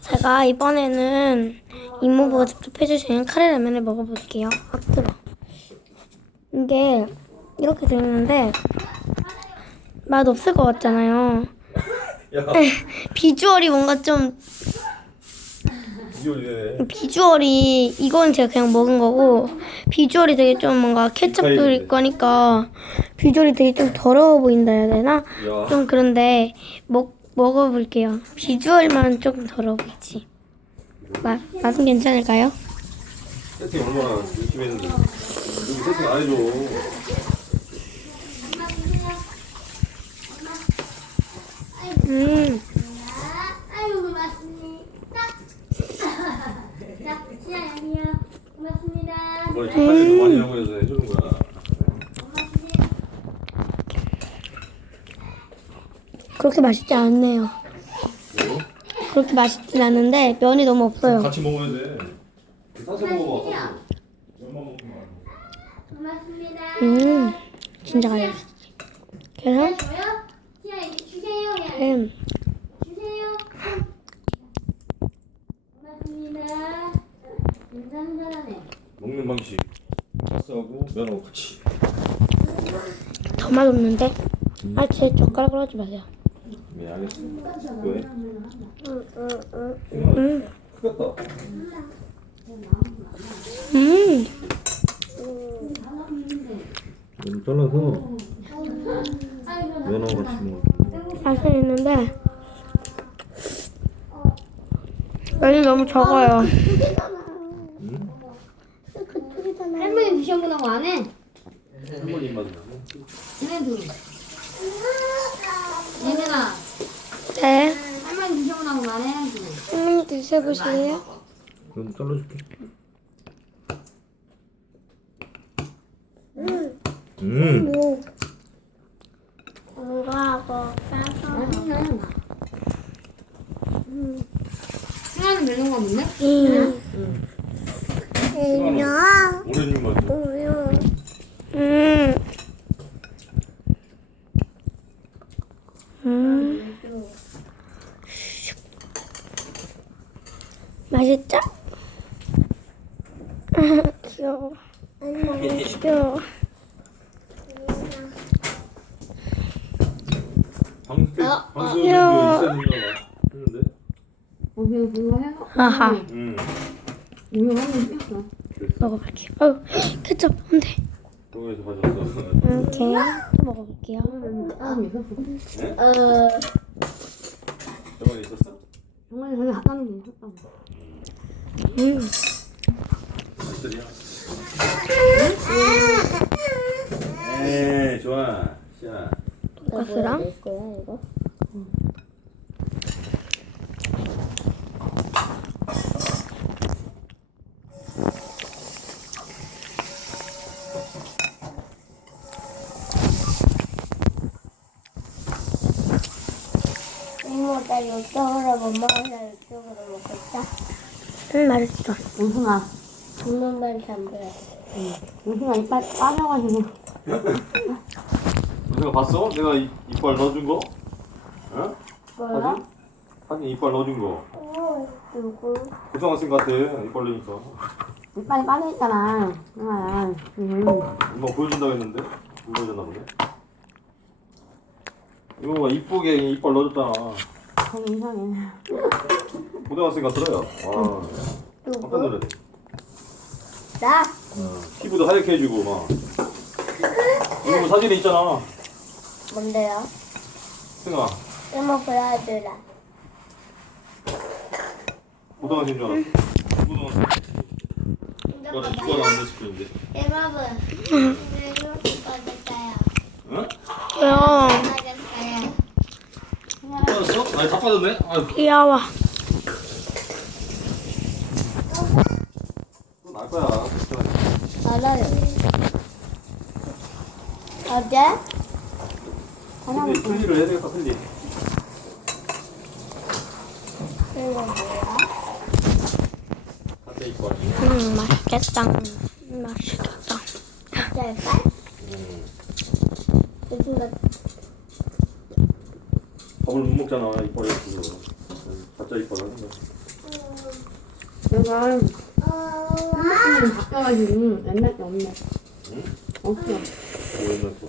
제가 이번에는 이모부가 직접 해주신 카레라면을 먹어볼게요. 아, 뜨거. 이게 이렇게 되어 있는데 맛 없을 것 같잖아요. 야, 비주얼이 뭔가 좀 비주얼이 이건 제가 그냥 먹은 거고 비주얼이 되게 좀 뭔가 케첩 뿌릴 거니까 비주얼이 되게 좀 더러워 보인다 해야 되나? 야. 좀 그런데 먹어볼게요. 비주얼만 조금 더러워 보이지. 맛은 괜찮을까요? 세팅 얼마나 열심히 했는데 여기 세팅 안 해줘. 아이고 고맙습니다. 자, 시작이요. 고맙습니다. 뭘 할일 더 많이 하고 해서 해주는 거야. 그렇게 맛있지 않네요. 뭐? 그렇게 맛있진 않은데 면이 너무 없어요. 같이 먹어야 돼. 싸서 먹어봐. 싸서. 얼마 먹으면 고맙습니다. 진짜 맛있어. 그래서 저요? 시작 이제 주세요. 주세요. 고맙습니다. 괜찮은 사람네. 먹는 방식. 싸서하고 면하고 같이. 더 맛없는데? 아, 제 젓가락으로 하지 마세요. 네, 알겠어. 왜? 크겠다. 좀 잘라서 면하고 같이 먹어. 맛은 있는데 면이 너무 적어요. 응? 할머니 드셔보라고 안 해? 할머니 입맛 나고. 얘네도. 얘네가 네. 할머니 드셔보라고 안 해야지. 할머니 드셔보실래요? 그럼 잘라줄게. 뭐 이거하고 싸서 맛있네. 승아는 멜론 거 먹네? 오렌지 맛. 우유 맛있죠? 귀여워. 귀여워. 방송에 귀여워. 있었는가 봐. 했는데. 그거 해? 아하. 이거 하면 삐었어. 먹어볼게요. 어우, 케첩 안 돼. 거기에서 가져왔어. 이렇게 또 먹어볼게요. 네? 저번에 있었어? 정말 전에 하다는 게 있었다고. 맛있더냐? 에이, 좋아. 자. 돈까스랑 이모가 이쪽으로 못 먹어서 이쪽으로 먹겠다. 맛있어. 용순아, 눈만 잠그래. 용순아 이빨 빠져가지고. 너가 봤어? 내가 이빨 넣어준 거? 어? 뭐야? 사진 이빨 넣어준 거. 누구? 고등학생 같아. 이빨 넣으니까. 이빨이 빠져있잖아. 용아야. 엄마 보여준다고 했는데 못 보여줬나 보네. 이모가 이쁘게 이빨 넣어줬잖아. 되게 이상해. 고등학생 같더라요. 와, 깜짝 놀랐네. 나? 피부도 하얗게 해주고 막. 이모 사진에 있잖아. 뭔데요? 승아, 이모 보여주라. 고등학생인 줄 알았어. 고등학생. 이거는 안 됐을 텐데. 여러분, 이렇게 꺼질까요? 응? 귀여워. 꺼질까요? 빠졌어? 아니 다 빠졌네. 아유, 귀여워. 또 날 거야. 알아요. 어제? 클리를 해야 되겠다. 클리. 이거 뭐야? 한대 이빨. 맛있겠다. 맛있겠다. 진짜 이빨? 무슨 거? 밥을 못 먹잖아. 이빨이 없어서. 가짜 이빨 하는 거야. 내가 핸드폰이 바뀌어가지고 옛날 게 없네. 응? 없어. 오랜만에 또.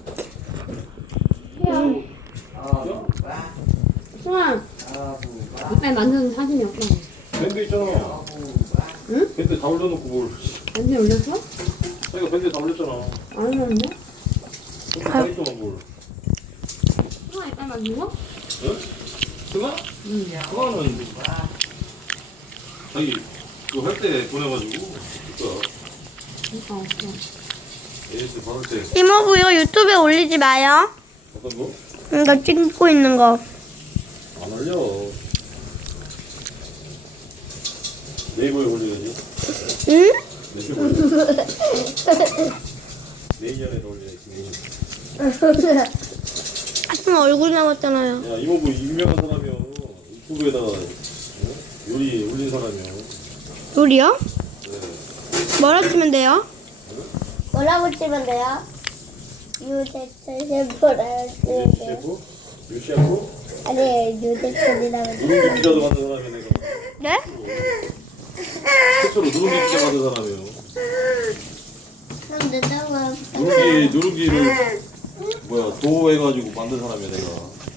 수아, 이빨 만드는 사진이 없다고. 밴드 있잖아. 응? 밴드 다 올려놓고 뭘. 언제 올렸어? 자기가 밴드 다 올렸잖아. 안 올렸는데? 다 있더만 뭘. 수아 이빨 만든 거? 응? 승아? 승아는 자기 그거 할 때 보내가지고 그거야. 그러니까 없어. AS 받을 때 이모부 이거 유튜브에 올리지 마요. 어떤 거? 나 찍고 있는 거. 안 올려. 네이버에 올려야지. 응? 네이버에 올려. 내년에 올려야지. 아까 얼굴 나왔잖아요. 야 이모부 유명한 사람이야. 유튜브에다가 요리 올린 사람이야. 요리요? 네. 뭐라 치면 돼요? 뭐라고 치면 돼요? 유대철 셰프라고 치면 유시 돼요. 셰프? 유시 셰프? 아니 유대철이라고 누룽지 피자도 만든 사람이야 내가. 네? 최초로 누룽지 피자 만든 사람이에요. 그럼 내가 누룽지를 뭐야 도해가지고 만든 사람이야 내가.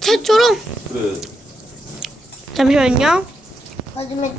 최초로? 그래. 잠시만요. 요즘에